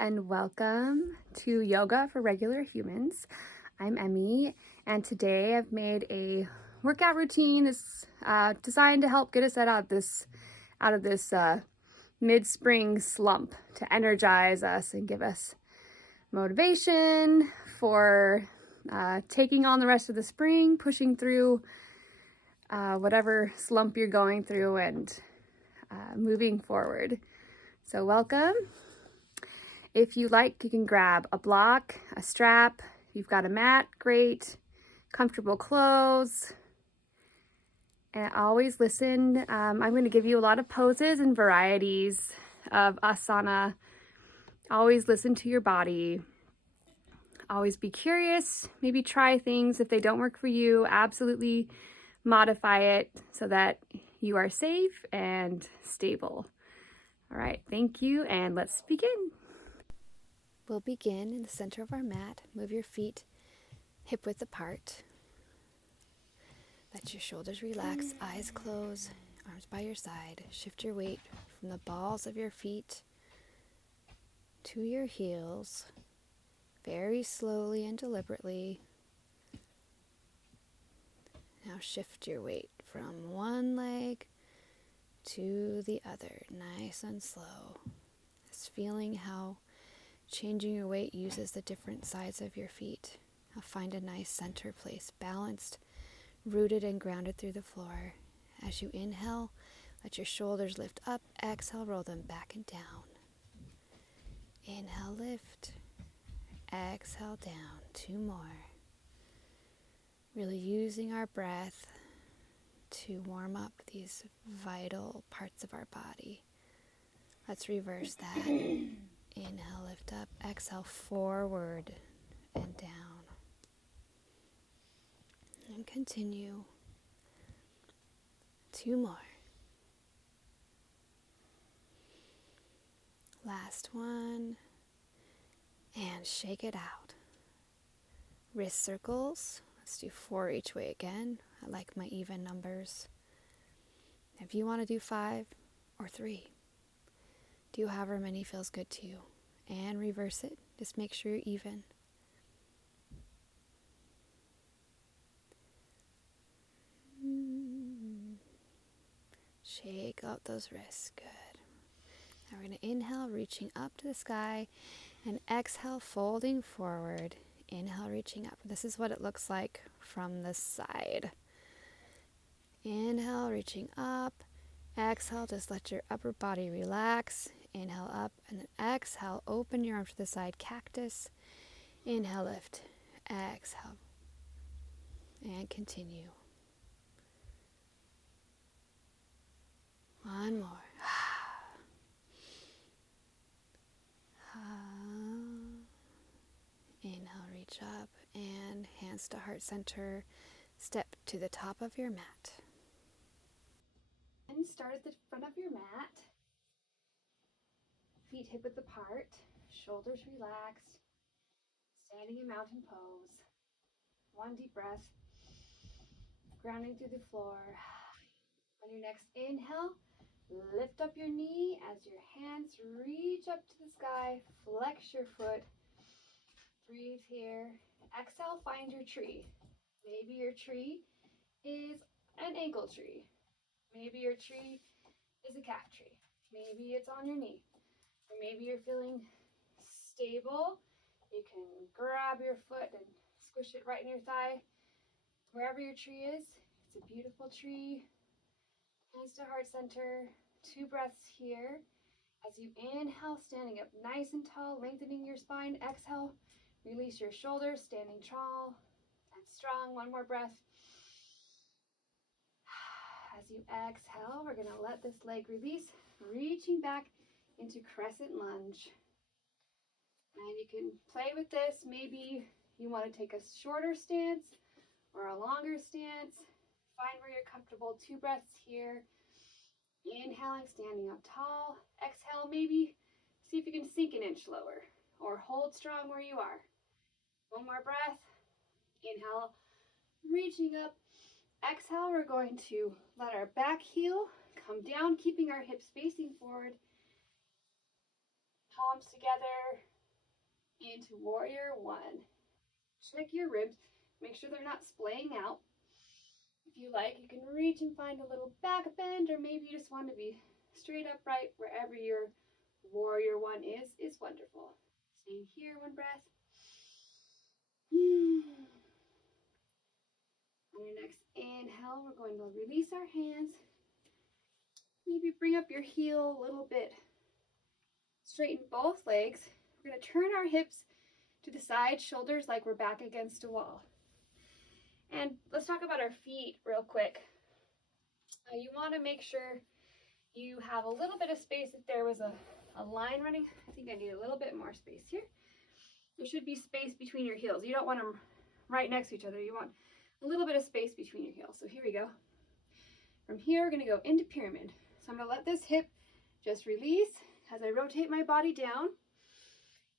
and welcome to Yoga for Regular Humans. I'm Emmy, and today I've made a workout routine that's designed to help get us out of this mid-spring slump, to energize us and give us motivation for taking on the rest of the spring, pushing through whatever slump you're going through and moving forward. So welcome. If you like, you can grab a block, a strap. If you've got a mat, great. Comfortable clothes. And always listen. I'm going to give you a lot of poses and varieties of asana. Always listen to your body. Always be curious. Maybe try things. If they don't work for you, absolutely modify it so that you are safe and stable. All right, thank you, and let's begin. We'll begin in the center of our mat. Move your feet hip width apart. Let your shoulders relax, eyes close, arms by your side. Shift your weight from the balls of your feet to your heels, very slowly and deliberately. Now shift your weight from one leg to the other, nice and slow. Just feeling how changing your weight uses the different sides of your feet. Now find a nice center place, balanced, rooted and grounded through the floor. As you inhale, let your shoulders lift up. Exhale, roll them back and down. Inhale, lift. Exhale, down. 2 more. Really using our breath to warm up these vital parts of our body. Let's reverse that. Inhale, lift up. Exhale, forward and down. And continue. 2 more. Last one. And shake it out. Wrist circles. Let's do 4 each way again. I like my even numbers. If you want to do 5 or 3, do however many feels good to you. And reverse it. Just make sure you're even. Shake out those wrists. Good. Now we're going to inhale, reaching up to the sky, and exhale, folding forward. Inhale, reaching up. This is what it looks like from the side. Inhale, reaching up. Exhale, just let your upper body relax. Inhale up, and then exhale, open your arms to the side, cactus. Inhale, lift. Exhale. And continue. One more. Inhale, reach up, and hands to heart center. Step to the top of your mat. And start at the front of your mat. Feet hip width apart, shoulders relaxed. Standing in mountain pose. 1 deep breath. Grounding through the floor. On your next inhale, lift up your knee as your hands reach up to the sky. Flex your foot. Breathe here. Exhale, find your tree. Maybe your tree is an ankle tree. Maybe your tree is a calf tree. Maybe it's on your knee. Or maybe you're feeling stable. You can grab your foot and squish it right in your thigh. Wherever your tree is, it's a beautiful tree. Hands to heart center. 2 breaths here. As you inhale, standing up nice and tall, lengthening your spine. Exhale, release your shoulders, standing tall and strong. 1 more breath. As you exhale, we're going to let this leg release, reaching back into crescent lunge. And you can play with this. Maybe you want to take a shorter stance or a longer stance. Find where you're comfortable. 2 breaths here. Inhaling, standing up tall. Exhale, maybe see if you can sink an inch lower or hold strong where you are. 1 more breath. Inhale, reaching up. Exhale, we're going to let our back heel come down, keeping our hips facing forward. Palms together into warrior one. Check your ribs. Make sure they're not splaying out. If you like, you can reach and find a little back bend, or maybe you just want to be straight upright. Wherever your warrior one is wonderful. Staying here, one breath. On your next inhale, we're going to release our hands. Maybe bring up your heel a little bit. Straighten both legs. We're going to turn our hips to the side, shoulders like we're back against a wall. And let's talk about our feet real quick. You want to make sure you have a little bit of space. If there was a line running, I think I need a little bit more space here. There should be space between your heels. You don't want them right next to each other. You want a little bit of space between your heels. So here we go. From here, we're going to go into pyramid. So I'm going to let this hip just release as I rotate my body down.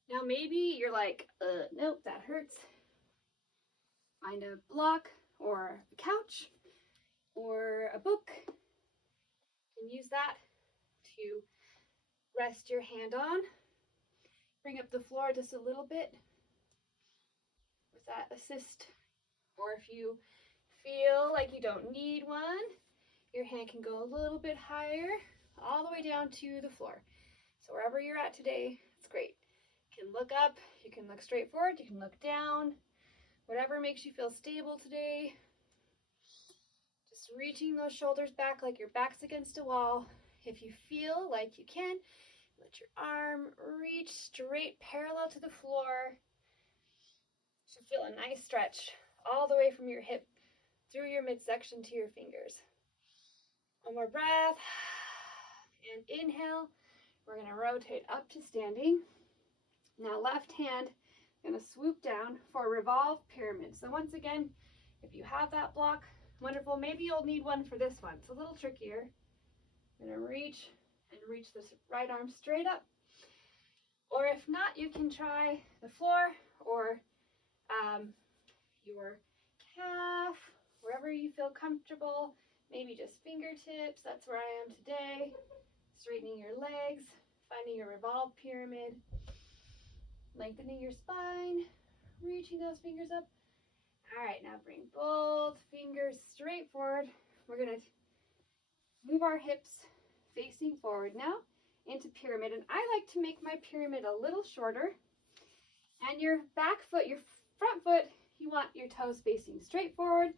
Now maybe you're like, nope, that hurts. Find a block or a couch or a book. You can use that to rest your hand on. Bring up the floor just a little bit with that assist. Or if you feel like you don't need one, your hand can go a little bit higher, all the way down to the floor. So wherever you're at today, it's great. You can look up, you can look straight forward, you can look down, whatever makes you feel stable today. Just reaching those shoulders back like your back's against a wall. If you feel like you can, let your arm reach straight parallel to the floor. You should feel a nice stretch all the way from your hip through your midsection to your fingers. One more breath. And inhale. We're going to rotate up to standing. Now left hand, going to swoop down for revolve pyramid. So once again, if you have that block, wonderful. Maybe you'll need one for this one. It's a little trickier. I'm going to reach this right arm straight up. Or if not, you can try the floor or your calf, wherever you feel comfortable. Maybe just fingertips. That's where I am today. Straightening your legs, finding your revolve pyramid, lengthening your spine, reaching those fingers up. All right, now bring both fingers straight forward. We're going to move our hips facing forward now into pyramid. And I like to make my pyramid a little shorter. And your back foot, your front foot, you want your toes facing straight forward.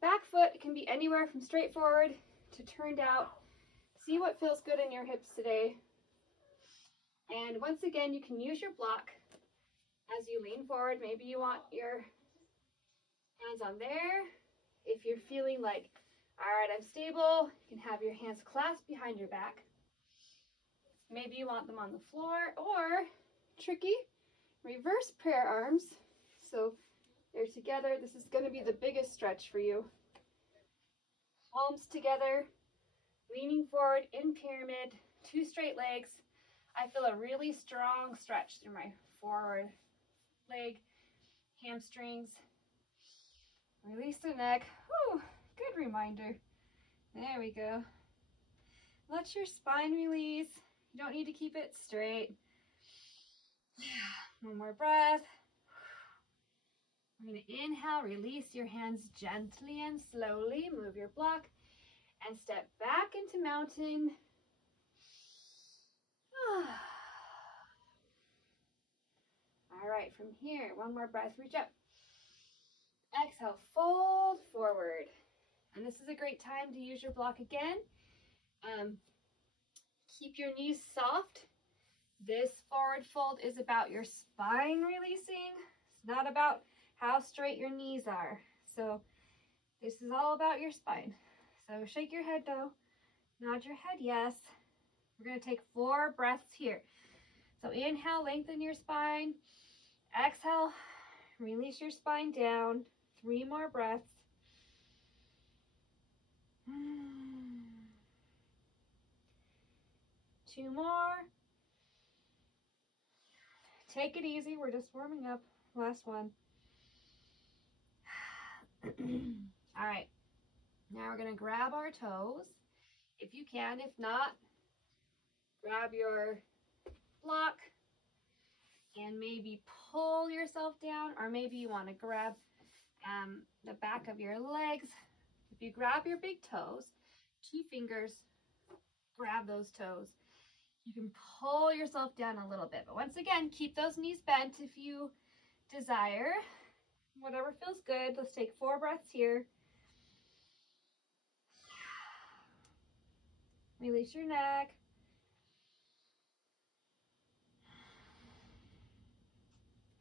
Back foot can be anywhere from straight forward to turned out. See what feels good in your hips today. And once again, you can use your block as you lean forward. Maybe you want your hands on there. If you're feeling like, all right, I'm stable, you can have your hands clasped behind your back. Maybe you want them on the floor, or tricky, reverse prayer arms. So they're together. This is going to be the biggest stretch for you. Palms together, leaning forward in pyramid, two straight legs. I feel a really strong stretch through my forward leg, hamstrings. Release the neck. Whew, good reminder. There we go. Let your spine release. You don't need to keep it straight. One more breath. We're going to inhale, release your hands gently and slowly. Move your block and step back into mountain. All right, from here, one more breath, reach up. Exhale, fold forward. And this is a great time to use your block again. Keep your knees soft. This forward fold is about your spine releasing. It's not about how straight your knees are. So this is all about your spine. So shake your head no, nod your head yes. We're going to take 4 breaths here. So inhale, lengthen your spine. Exhale, release your spine down. 3 more breaths. Two more. Take it easy. We're just warming up. Last one. All right. Now we're going to grab our toes. If you can. If not, grab your block and maybe pull yourself down, or maybe you want to grab the back of your legs. If you grab your big toes, 2 fingers, grab those toes. You can pull yourself down a little bit, but once again, keep those knees bent if you desire. Whatever feels good. Let's take 4 breaths here. Release your neck.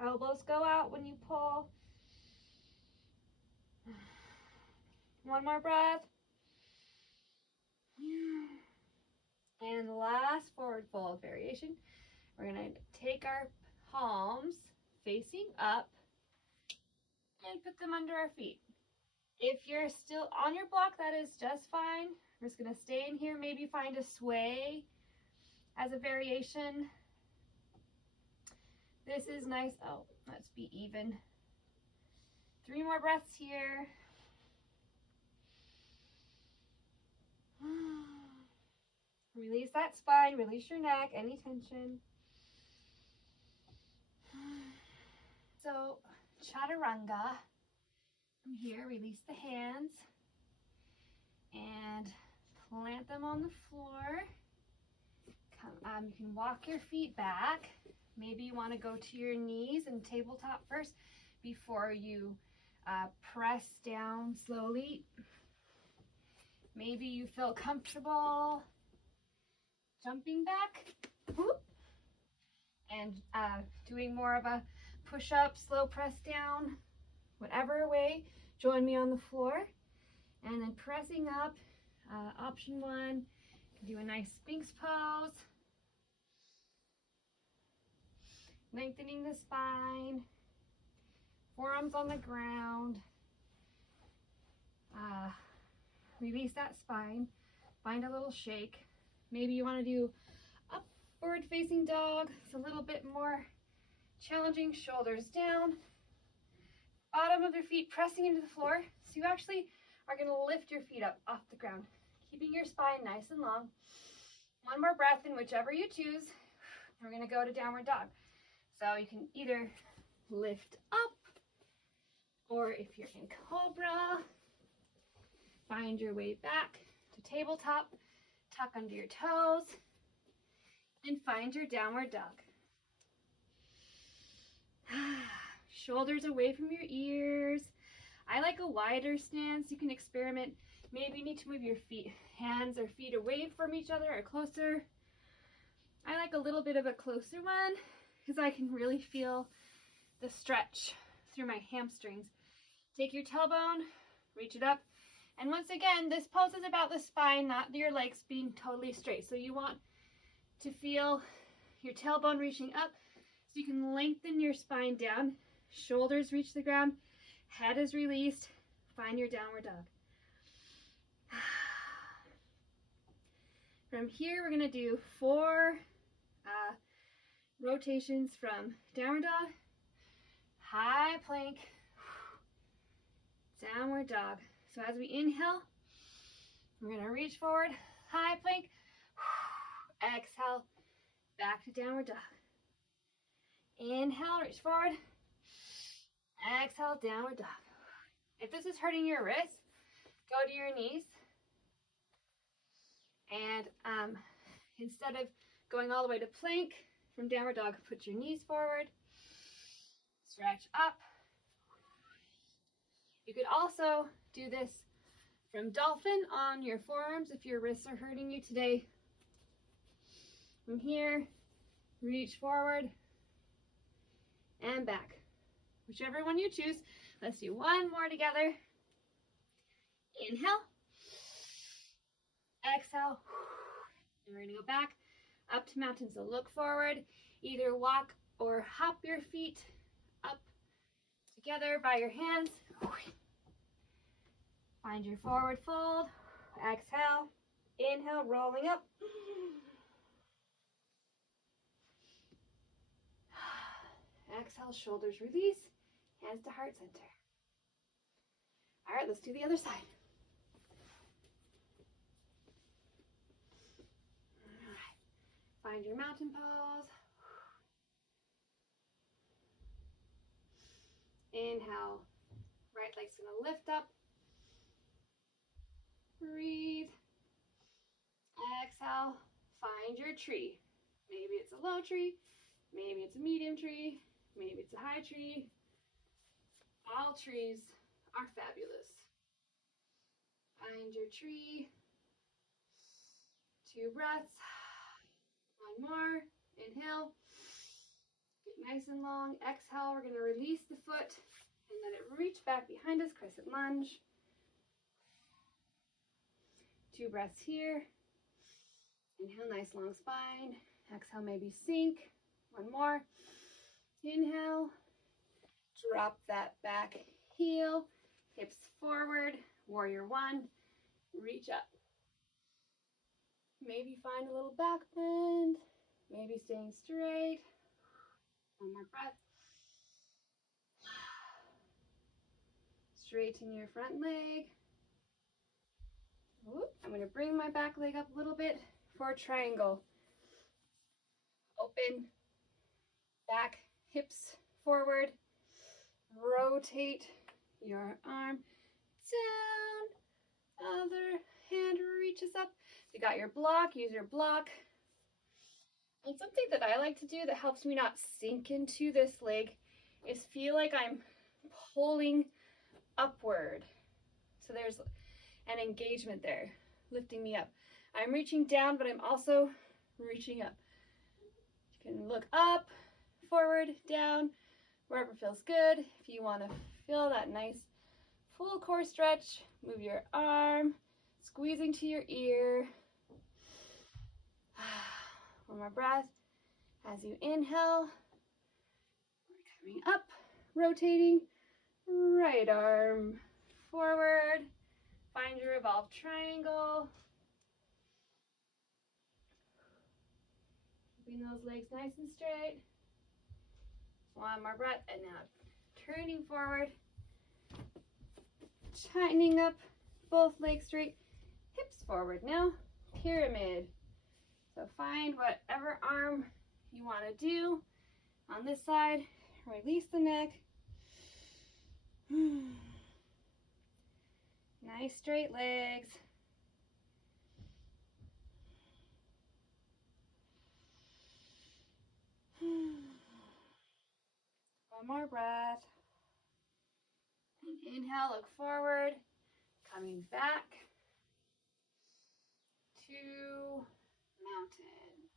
Elbows go out when you pull. 1 more breath. And last forward fold variation. We're going to take our palms facing up and put them under our feet. If you're still on your block, that is just fine. We're just going to stay in here, maybe find a sway as a variation. This is nice. Oh, let's be even. 3 more breaths here. Release that spine, release your neck, any tension. So, chaturanga. From here, release the hands and plant them on the floor. You can walk your feet back. Maybe you want to go to your knees and tabletop first before you press down slowly. Maybe you feel comfortable jumping back and doing more of a push-up, slow press down, whatever way. Join me on the floor, and then pressing up. Option 1, you can do a nice Sphinx pose, lengthening the spine, forearms on the ground. Release that spine, find a little shake. Maybe you want to do upward facing dog. It's a little bit more challenging. Shoulders down, bottom of your feet pressing into the floor. So you actually are going to lift your feet up off the ground, keeping your spine nice and long. 1 more breath in whichever you choose. We're going to go to downward dog. So you can either lift up, or if you're in cobra, find your way back to tabletop, tuck under your toes, and find your downward dog. Shoulders away from your ears. I like a wider stance. You can experiment. Maybe you need to move your feet, hands or feet away from each other or closer. I like a little bit of a closer one because I can really feel the stretch through my hamstrings. Take your tailbone, reach it up. And once again, this pose is about the spine, not your legs being totally straight. So you want to feel your tailbone reaching up so you can lengthen your spine down. Shoulders reach the ground, head is released. Find your downward dog. From here, we're going to do 4 rotations from downward dog, high plank, downward dog. So as we inhale, we're going to reach forward, high plank, exhale, back to downward dog. Inhale, reach forward, exhale, downward dog. If this is hurting your wrists, go to your knees. And instead of going all the way to plank from downward dog, put your knees forward, stretch up. You could also do this from dolphin on your forearms if your wrists are hurting you today. From here, reach forward and back. Whichever one you choose. Let's do 1 more together. Inhale. Exhale. And we're going to go back up to mountain. So look forward. Either walk or hop your feet up together by your hands. Find your forward fold. Exhale. Inhale, rolling up. Exhale, shoulders release. Hands to heart center. All right, let's do the other side. All right. Find your mountain pose. Inhale, right leg's gonna lift up. Breathe. Exhale, find your tree. Maybe it's a low tree, maybe it's a medium tree, maybe it's a high tree. All trees are fabulous. Find your tree. 2 breaths. 1 more. Inhale. Get nice and long. Exhale, we're going to release the foot and let it reach back behind us, crescent lunge. 2 breaths here. Inhale, nice long spine. Exhale, maybe sink. 1 more. Inhale. Drop that back heel. Hips forward. Warrior 1. Reach up. Maybe find a little back bend. Maybe staying straight. 1 more breath. Straighten your front leg. I'm going to bring my back leg up a little bit for a triangle. Open, back, hips forward. Rotate your arm down. Other hand reaches up. You got your block, use your block. And something that I like to do that helps me not sink into this leg is feel like I'm pulling upward. So there's an engagement there, lifting me up. I'm reaching down, but I'm also reaching up. You can look up, forward, down, wherever feels good. If you want to feel that nice full core stretch, move your arm, squeezing to your ear. 1 more breath. As you inhale, we're coming up, rotating, right arm forward. Find your revolved triangle. Keeping those legs nice and straight. 1 more breath, and now turning forward, tightening up, both legs straight, hips forward. Now, pyramid. So find whatever arm you want to do. On this side, release the neck. Nice straight legs. 1 more breath. And inhale, look forward. Coming back to mountain.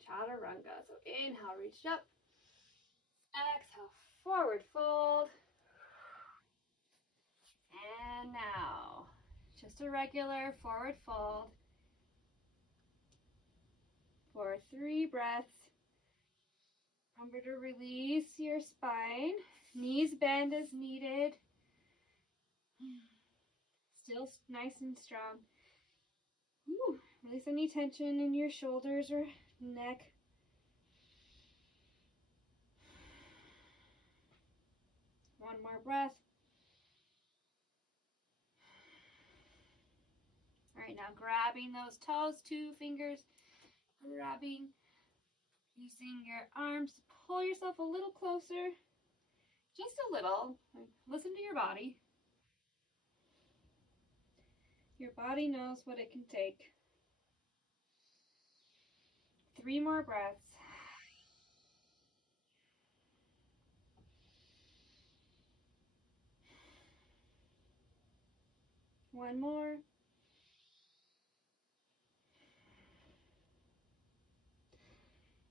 Chaturanga. So inhale, reach up. Exhale, forward fold. And now, just a regular forward fold for 3 breaths. Remember to release your spine. Knees bend as needed. Still nice and strong. Release any tension in your shoulders or neck. One more breath. All right, now grabbing those toes, 2 fingers, grabbing, using your arms to pull yourself a little closer, just a little. Listen to your body. Your body knows what it can take. 3 more breaths. One more.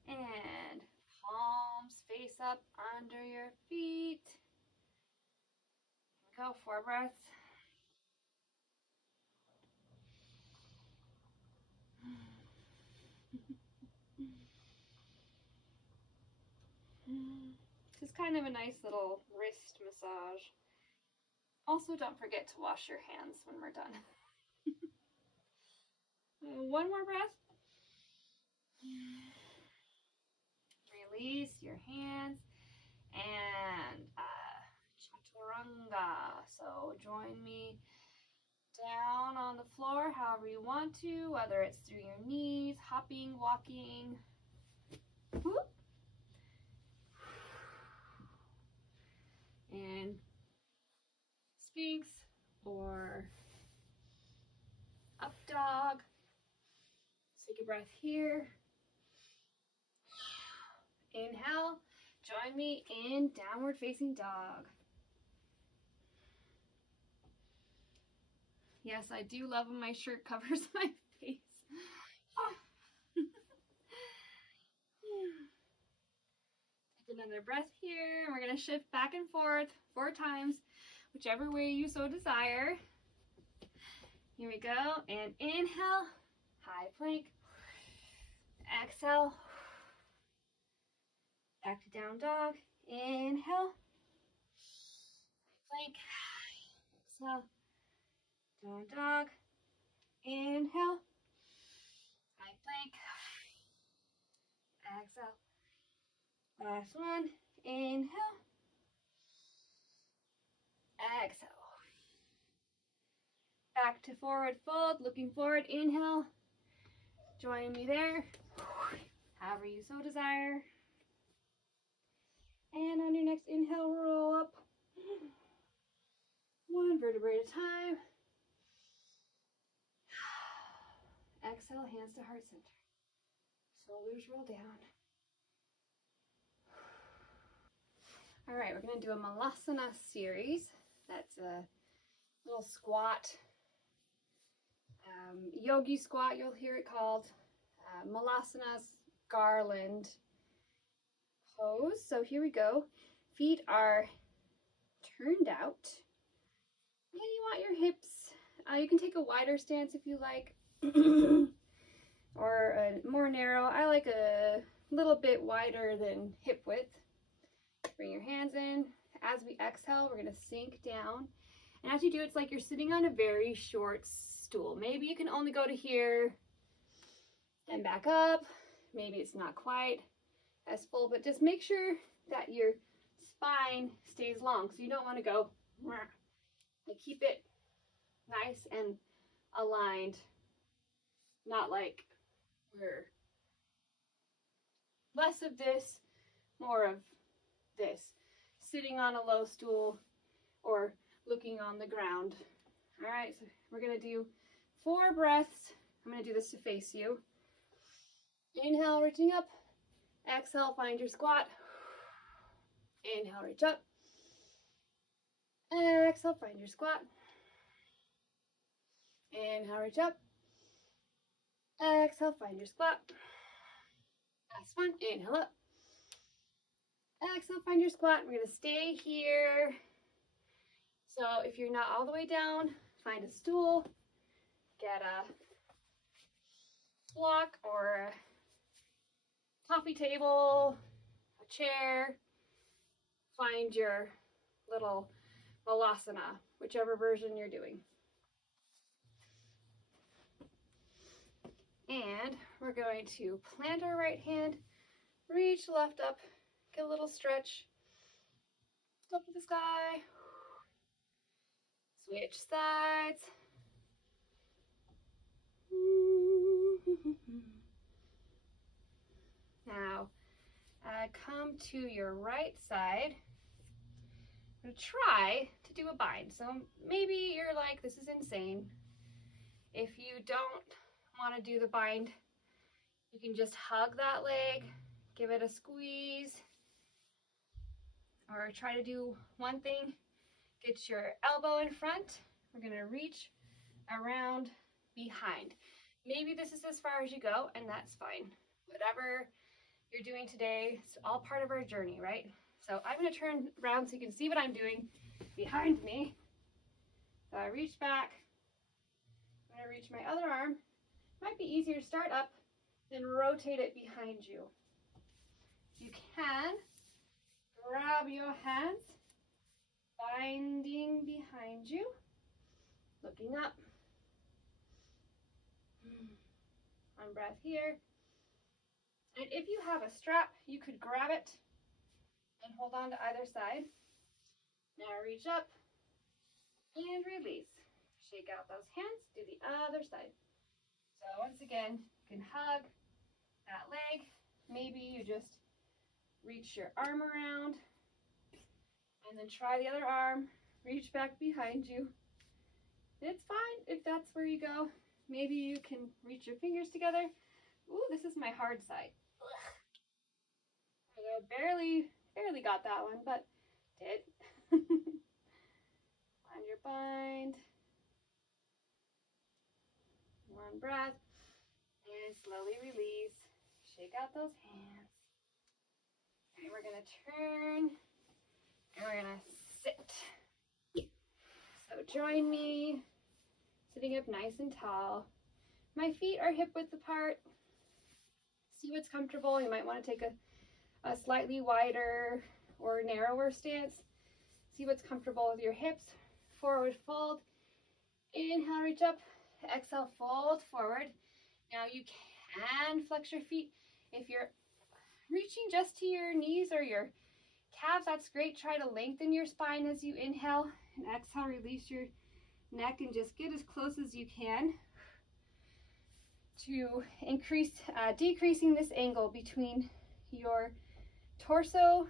And palms face up under your feet. Go, 4 breaths. This is kind of a nice little wrist massage. Also, don't forget to wash your hands when we're done. 1 more breath. Release your hands and chaturanga. So join me down on the floor however you want to, whether it's through your knees, hopping, walking. Whoop. and Sphinx or up dog. Take a breath here. Inhale, join me in downward facing dog. Yes, I do love when my shirt covers my face. Take another breath here. We're going to shift back and forth 4 times, whichever way you so desire. Here we go. And inhale, high plank. Exhale, back to down dog. Inhale, plank. Exhale, down dog. Inhale, high plank. Exhale. Last one. Inhale. Exhale. Back to forward fold. Looking forward. Inhale. Join me there. However you so desire. And on your next inhale, roll up. 1 vertebrae at a time. Exhale, hands to heart center. Shoulders roll down. All right, we're going to do a Malasana series. That's a little squat, yogi squat, you'll hear it called. Malasana's garland pose. So here we go. Feet are turned out. And you want your hips, you can take a wider stance if you like, or a more narrow. I like a little bit wider than hip width. Bring your hands in. As we exhale, we're going to sink down. And as you do, it's like you're sitting on a very short stool. Maybe you can only go to here and back up. Maybe it's not quite as full, but just make sure that your spine stays long. So you don't want to go, like keep it nice and aligned. Not like we're less of this, more of this. Sitting on a low stool or looking on the ground. All right, so we're going to do 4 breaths. I'm going to do this to face you. Inhale, reaching up. Exhale, find your squat. Inhale, reach up. Exhale, find your squat. Inhale, reach up. Exhale, find your squat. Last one. Inhale up. Exhale, find your squat. We're going to stay here. So if you're not all the way down, find a stool, get a block or a coffee table, a chair, find your little Malasana, whichever version you're doing. And we're going to plant our right hand, reach left up, get a little stretch, up to the sky, switch sides. Now, come to your right side. I'm going to try to do a bind. So maybe you're like, this is insane. If you don't want to do the bind, you can just hug that leg, give it a squeeze, or try to do one thing. Get your elbow in front. We're going to reach around behind. Maybe this is as far as you go, and that's fine. Whatever you're doing today, it's all part of our journey, right? So I'm going to turn around so you can see what I'm doing behind me. So I reach back. I'm going to reach my other arm. Might be easier to start up, then rotate it behind you. You can grab your hands, binding behind you, looking up. One breath here. And if you have a strap, you could grab it and hold on to either side. Now reach up and release. Shake out those hands, do the other side. So once again, you can hug that leg. Maybe you just reach your arm around And then try the other arm, reach back behind you. It's fine if that's where you go. Maybe you can reach your fingers together. Ooh, this is my hard side. I barely got that one, but did. Find your bind. One breath. And slowly release. Shake out those hands. And we're going to turn. And we're going to sit. So join me. Sitting up nice and tall. My feet are hip width apart. See what's comfortable. You might want to take a slightly wider or narrower stance. See what's comfortable with your hips. Forward fold. Inhale, reach up. Exhale, fold forward. Now you can flex your feet. If you're reaching just to your knees or your calves, that's great. Try to lengthen your spine as you inhale, and exhale, release your neck and just get as close as you can to decreasing this angle between your torso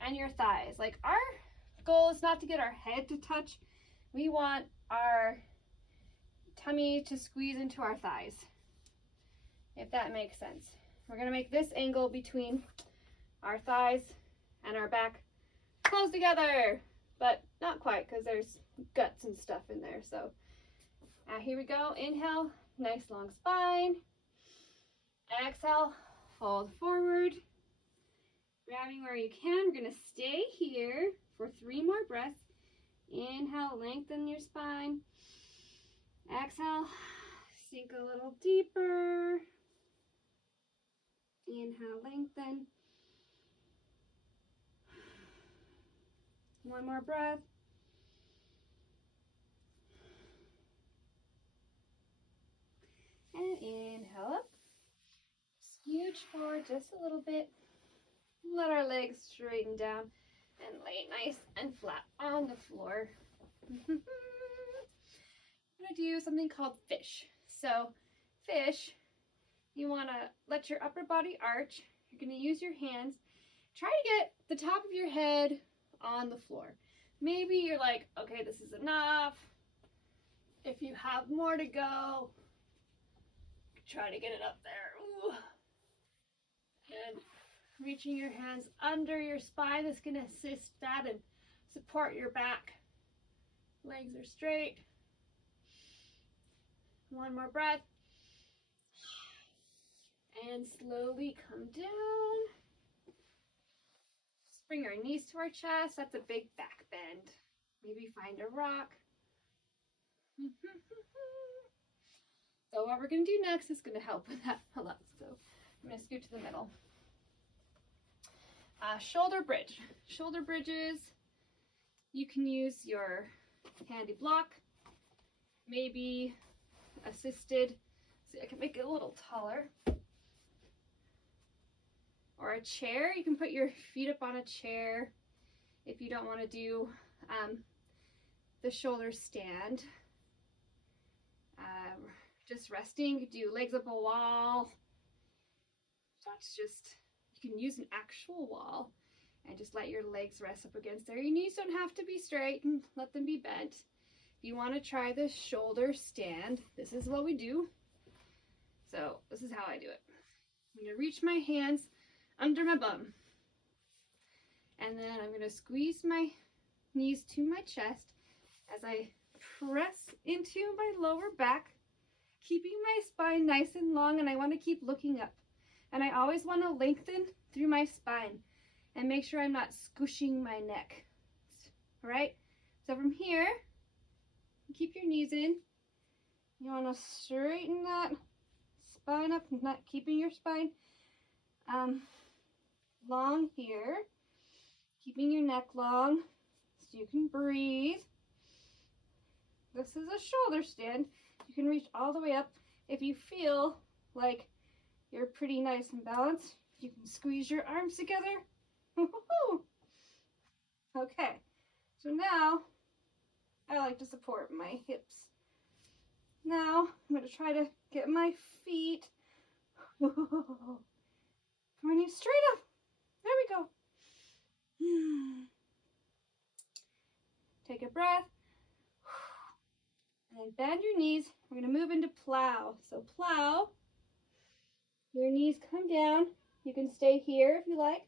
and your thighs. Like, our goal is not to get our head to touch. We want our tummy to squeeze into our thighs, if that makes sense. We're going to make this angle between our thighs and our back close together, but not quite, because there's guts and stuff in there. So here we go. Inhale, nice long spine. Exhale, fold forward. Grabbing where you can. We're going to stay here for 3 more breaths. Inhale, lengthen your spine. Exhale, sink a little deeper. Inhale, lengthen. 1 more breath. And inhale up. Scooch forward just a little bit. Let our legs straighten down and lay nice and flat on the floor. I'm going to do something called fish. So fish, you want to let your upper body arch. You're going to use your hands. Try to get the top of your head on the floor. Maybe you're like, okay, this is enough. If you have more to go, try to get it up there. Ooh. And reaching your hands under your spine is going to assist that and support your back. Legs are straight. 1 more breath. And slowly come down. Just bring our knees to our chest. That's a big back bend. Maybe find a rock. So what we're going to do next is going to help with that a lot. So I'm going to scoot to the middle. Shoulder bridge. Shoulder bridges, you can use your handy block, maybe assisted. See, I can make it a little taller. Or a chair. You can put your feet up on a chair if you don't want to do the shoulder stand. Just resting, you could do legs up a wall. That's just, you can use an actual wall and just let your legs rest up against there. Your knees don't have to be straight, and let them be bent. If you want to try the shoulder stand, this is what we do. So this is how I do it. I'm going to reach my hands under my bum. And then I'm going to squeeze my knees to my chest as I press into my lower back, keeping my spine nice and long, and I want to keep looking up. And I always want to lengthen through my spine and make sure I'm not squishing my neck. All right? So from here, keep your knees in. You want to straighten that spine up, not keeping your spine long here. Keeping your neck long so you can breathe. This is a shoulder stand. You can reach all the way up. If you feel like you're pretty nice and balanced, you can squeeze your arms together. Okay, so now I like to support my hips. Now I'm going to try to get my feet my knees straight up. There we go. Take a breath. And then bend your knees. We're going to move into plow. So plow. Your knees come down. You can stay here if you like.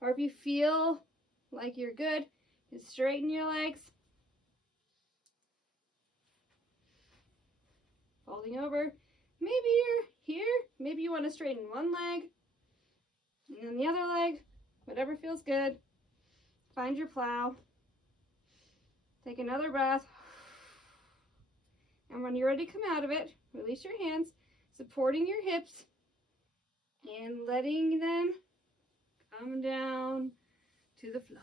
Or if you feel like you're good, just straighten your legs. Folding over. Maybe you're here. Maybe you want to straighten one leg. And then the other leg. Whatever feels good. Find your plow. Take another breath. And when you're ready to come out of it, release your hands, supporting your hips, and letting them come down to the floor.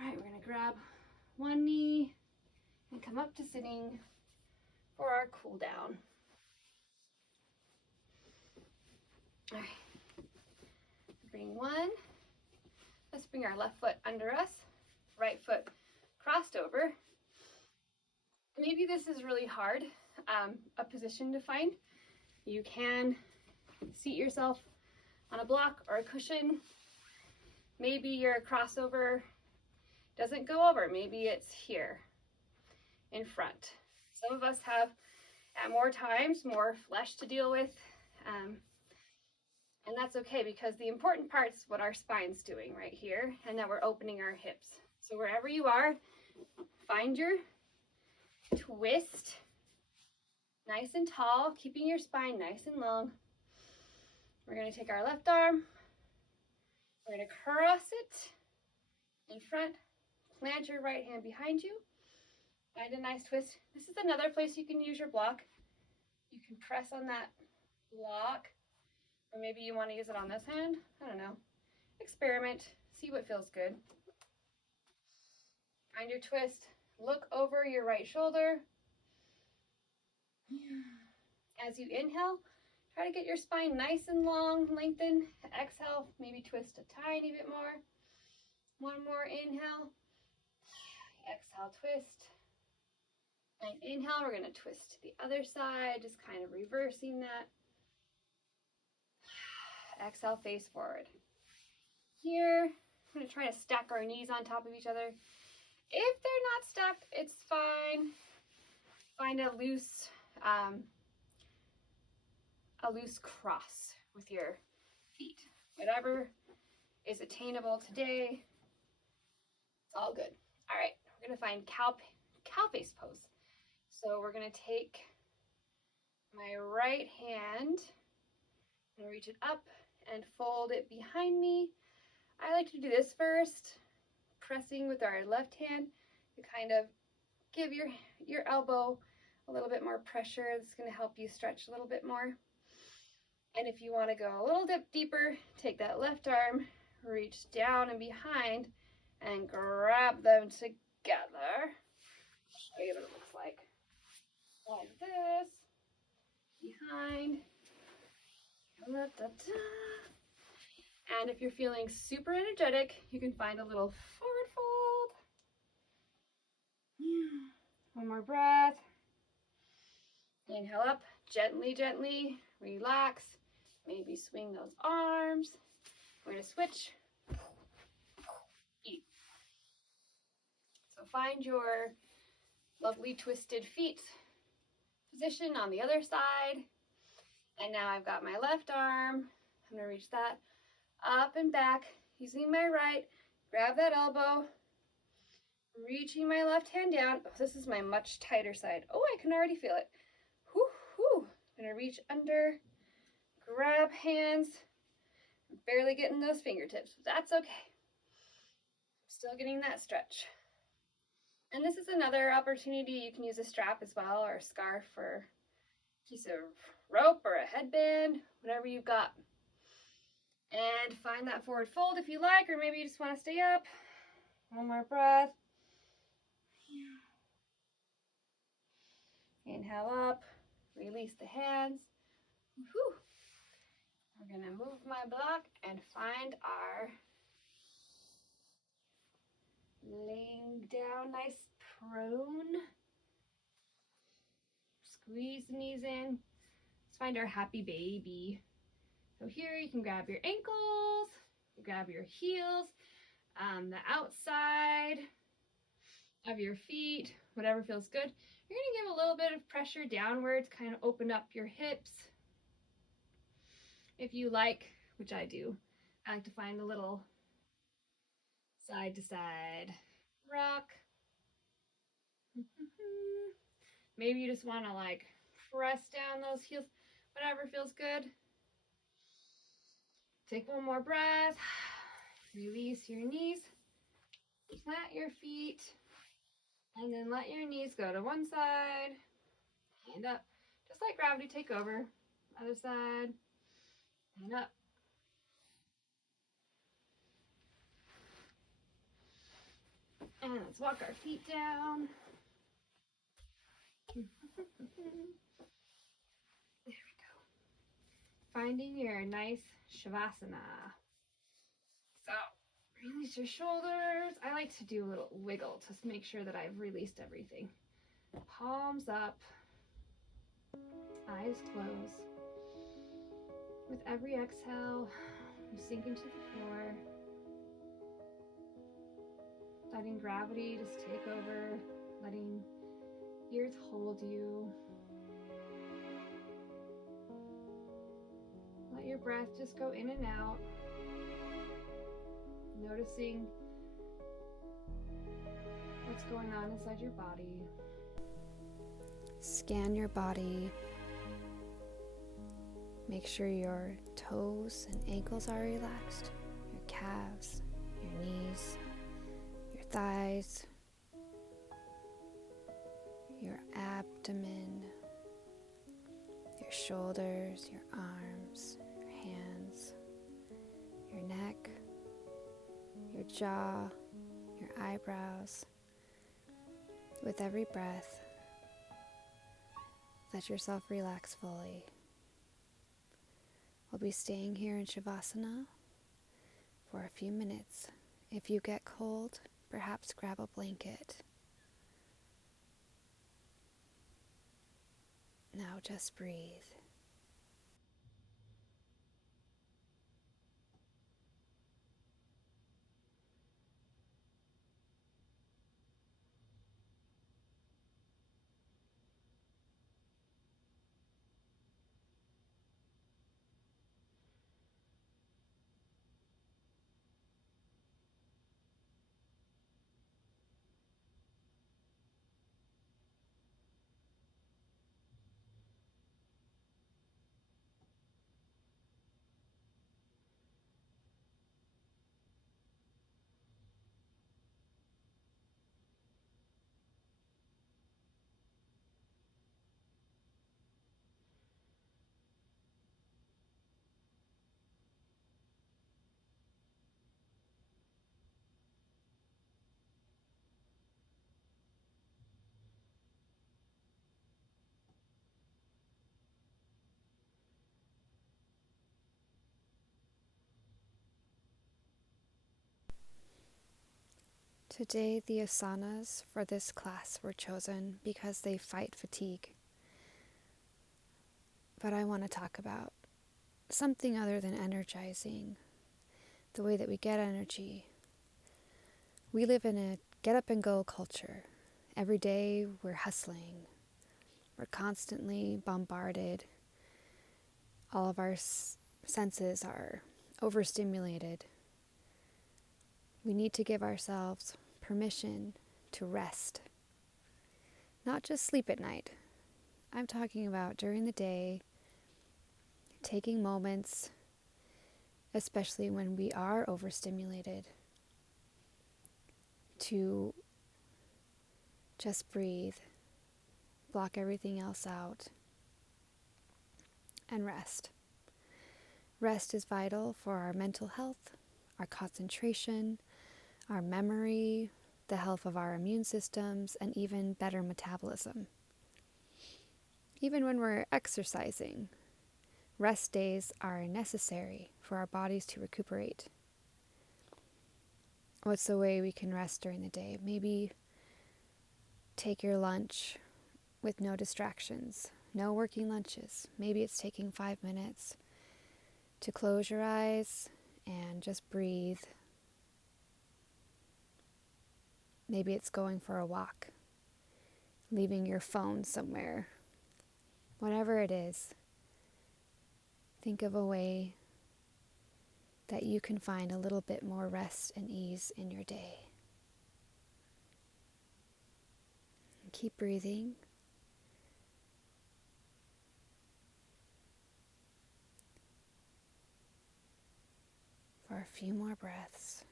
All right, we're going to grab one knee and come up to sitting for our cool down. All right. Bring one. Let's bring our left foot under us, right foot crossed over. Maybe this is really hard, a position to find. You can seat yourself on a block or a cushion. Maybe your crossover doesn't go over. Maybe it's here in front. Some of us have, at more times, more flesh to deal with. And that's okay, because the important part is what our spine's doing right here, and that we're opening our hips. So wherever you are, find your twist, nice and tall, keeping your spine nice and long. We're going to take our left arm, we're going to cross it in front, plant your right hand behind you, find a nice twist. This is another place you can use your block. You can press on that block. Or maybe you want to use it on this hand. I don't know. Experiment. See what feels good. Find your twist. Look over your right shoulder. As you inhale, try to get your spine nice and long, lengthen. Exhale, maybe twist a tiny bit more. One more inhale. Exhale, twist. And inhale, we're going to twist to the other side, just kind of reversing that. Exhale, face forward. Here, I'm going to try to stack our knees on top of each other. If they're not stacked, it's fine. Find a loose cross with your feet. Whatever is attainable today, it's all good. All right, we're going to find cow face pose. So we're going to take my right hand and reach it up and fold it behind me. I like to do this first, pressing with our left hand to kind of give your elbow a little bit more pressure. It's going to help you stretch a little bit more. And if you want to go a little bit deeper, take that left arm, reach down and behind, and grab them together. I'll show you what it looks like. Like this, behind. And if you're feeling super energetic, you can find a little forward fold. One more breath. Inhale up, gently, gently, relax. Maybe swing those arms. We're going to switch. Feet. So find your lovely twisted feet position on the other side. And now I've got my left arm. I'm going to reach that up and back using my right. Grab that elbow. Reaching my left hand down. Oh, this is my much tighter side. Oh, I can already feel it. Whoo, whoo. I'm going to reach under. Grab hands. I'm barely getting those fingertips. But that's okay. I'm still getting that stretch. And this is another opportunity. You can use a strap as well, or a scarf, or a piece of rope, or a headband, whatever you've got. And find that forward fold if you like, or maybe you just want to stay up. One more breath. Inhale up, release the hands. Whew. We're going to move my block and find our laying down, nice prone. Squeeze the knees in. Let's find our happy baby. So here you can grab your ankles, grab your heels, the outside of your feet, whatever feels good. You're going to give a little bit of pressure downwards, kind of open up your hips. If you like, which I do, I like to find a little side to side rock. Maybe you just want to like press down those heels, whatever feels good. Take one more breath. Release your knees. Plant your feet. And then let your knees go to one side. And up. Just let gravity take over. Other side. And up. And let's walk our feet down. There we go. Finding your nice Shavasana. So, release your shoulders. I like to do a little wiggle to make sure that I've released everything. Palms up. Eyes closed. With every exhale, you sink into the floor. Letting gravity just take over. Letting the earth hold you. Let your breath just go in and out. Noticing what's going on inside your body. Scan your body. Make sure your toes and ankles are relaxed, your calves, your knees, your thighs, your abdomen, your shoulders, your arms, your hands, your neck, your jaw, your eyebrows. With every breath, let yourself relax fully. We'll be staying here in Shavasana for a few minutes. If you get cold, perhaps grab a blanket. Now just breathe. Today, the asanas for this class were chosen because they fight fatigue. But I want to talk about something other than energizing, the way that we get energy. We live in a get up and go culture. Every day we're hustling. We're constantly bombarded. All of our senses are overstimulated. We need to give ourselves permission to rest. Not just sleep at night. I'm talking about during the day, taking moments, especially when we are overstimulated, to just breathe, block everything else out, and rest. Rest is vital for our mental health, our concentration, our memory, the health of our immune systems, and even better metabolism. Even when we're exercising, rest days are necessary for our bodies to recuperate. What's the way we can rest during the day? Maybe take your lunch with no distractions, no working lunches. Maybe it's taking 5 minutes to close your eyes and just breathe. Maybe it's going for a walk, leaving your phone somewhere. Whatever it is, think of a way that you can find a little bit more rest and ease in your day. And keep breathing. For a few more breaths.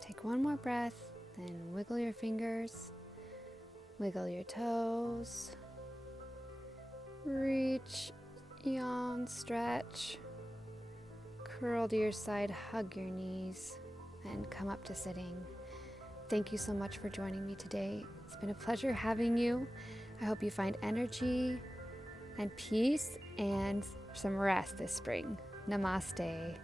Take one more breath, then wiggle your fingers, wiggle your toes, reach, yawn, stretch, curl to your side, hug your knees, and come up to sitting. Thank you so much for joining me today. It's been a pleasure having you. I hope you find energy and peace and some rest this spring. Namaste.